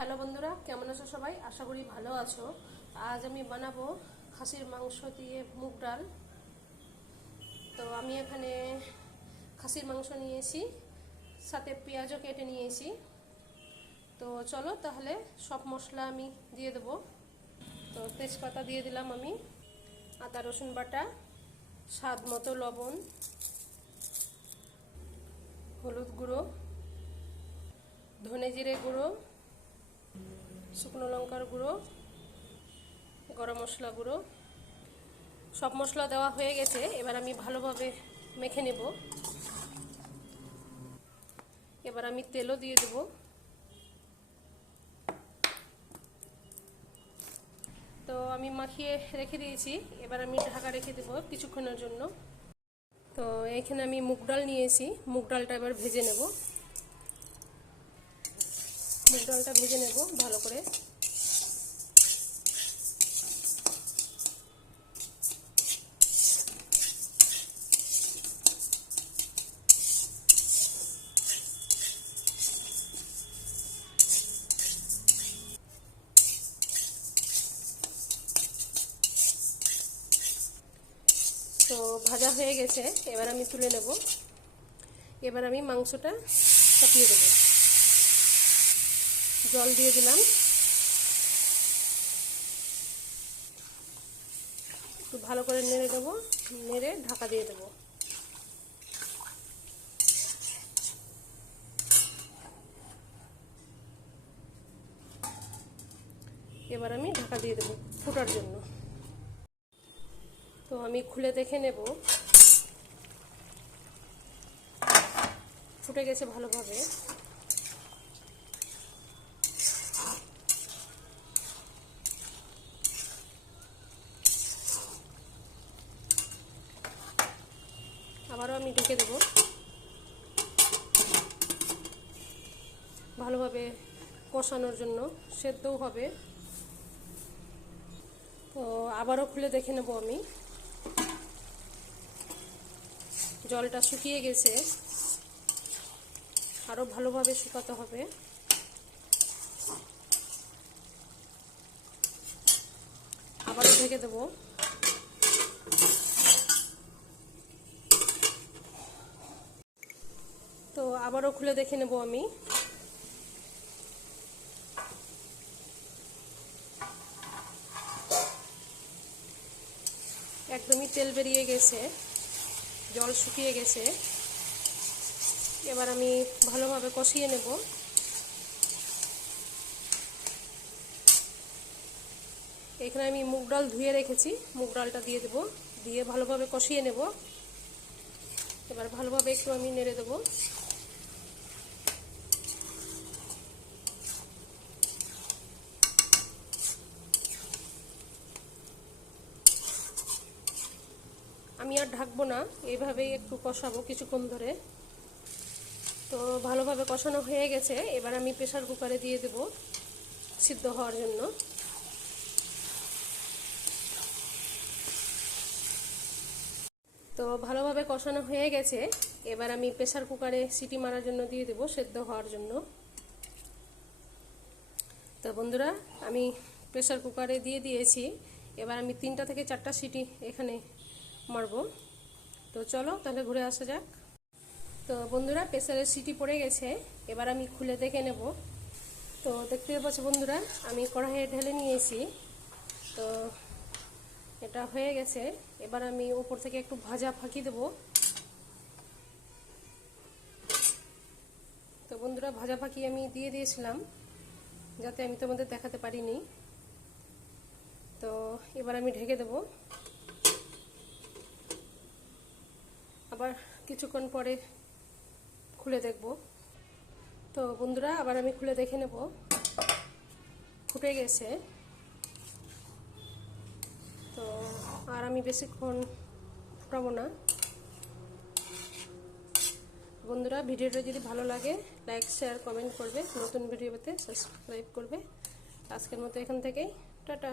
Hello বন্ধুরা, কেমন আছো সবাই? আশা করি ভালো আছো। আজ আমি বানাবো খাসির মাংস দিয়ে মুগ ডাল। তো আমি এখানে খাসির মাংস নিয়েছি, সাথে পেঁয়াজও কেটে নিয়েছি। তো চলো তাহলে সব মশলা আমি দিয়ে দেবো। তো তেজপাতা দিয়ে দিলাম আমি, আদা রসুন বাটা, স্বাদ মতো লবণ, হলুদ গুঁড়ো, ধনে জিরে গুঁড়ো, শুকনো লঙ্কার গুঁড়ো, গরম মশলা গুঁড়ো। সব মশলা দেওয়া হয়ে গেছে, এবার আমি ভালোভাবে মেখে নেব। এবার আমি তেলও দিয়ে দেব। তো আমি মাখিয়ে রেখে দিয়েছি, এবার আমি ঢাকা রেখে দেব কিছুক্ষণের জন্য। তো এখানে আমি মুগ ডাল নিয়েছি, মুগ ডালটা এবার ভেজে নেব। মুগ ডালটা ভেজে নেব ভালো করে। তো ভাজা হয়ে গেছে, এবার আমি তুলে নেব। এবার আমি মাংসটা চাপিয়ে দেব, জল দিয়ে দিলাম, একটু ভালো করে নেড়ে দেবো, নেড়ে ঢাকা দিয়ে দেবো। এবার আমি ঢাকা দিয়ে দেবো ফোটার জন্য। তো আমি খুলে দেখে নেব, ফুটে গেছে ভালোভাবে। আবারও আমি ঢেকে দেব, ভালোভাবে কষানোর জন্য, সেদ্ধও হবে। তো আবারও খুলে দেখে নেব আমি, জলটা শুকিয়ে গেছে, আরও ভালোভাবে শুকাতে হবে। আবারও ঢেকে দেব। তো আবারও খুলে দেখে নেব আমি। একদমই তেল বেরিয়ে গেছে, জল শুকিয়ে গেছে। এবার আমি ভালোভাবে কষিয়ে নেব। এখানে আমি মুগ ডাল ধুয়ে রেখেছি, মুগ ডালটা দিয়ে দেব, দিয়ে ভালোভাবে কষিয়ে নেব। এবার ভালোভাবে একটু আমি নেড়ে দেব। আমি আর ঢাকবো না, এইভাবেই একটু কষাবো কিছুক্ষণ ধরে। তো ভালোভাবে কষানো হয়ে গেছে, এবার আমি প্রেসার কুকারে দিয়ে দেব সিদ্ধ হওয়ার জন্য। তো ভালোভাবে কষানো হয়ে গেছে, এবার আমি প্রেসার কুকারে সিটি মারার জন্য দিয়ে দেব সেদ্ধ হওয়ার জন্য। তো বন্ধুরা, আমি প্রেসার কুকারে দিয়ে দিয়েছি, এবার আমি 3টা থেকে 4টা সিটি এখানে মারব। তো চলো তাহলে ঘুরে আসা যাক। তো বন্ধুরা, প্রেসারের সিটি পড়ে গেছে, এবার আমি খুলে দেখে নেব। তো দেখতে পাচ্ছ বন্ধুরা, আমি কড়াইয়ে ঢেলে নিয়েছি। তো এটা হয়ে গেছে, এবার আমি উপর থেকে একটু ভাজা ফাঁকি দেব। তো বন্ধুরা, ভাজা ফাঁকি আমি দিয়ে দিয়েছিলাম, যাতে আমি তোমাদের দেখাতে পারিনি। তো এবার আমি ঢেকে দেব, আবার কিছুক্ষণ পরে খুলে দেখব। তো বন্ধুরা, আবার আমি খুলে দেখে নেব, ফুটে গেছে। তো আর আমি বেশিক্ষণ ফুটাবো না। বন্ধুরা, ভিডিওটা যদি ভালো লাগে লাইক শেয়ার কমেন্ট করবে, নতুন ভিডিও পেতে সাবস্ক্রাইব করবে। আজকের মতো এখান থেকেই টাটা।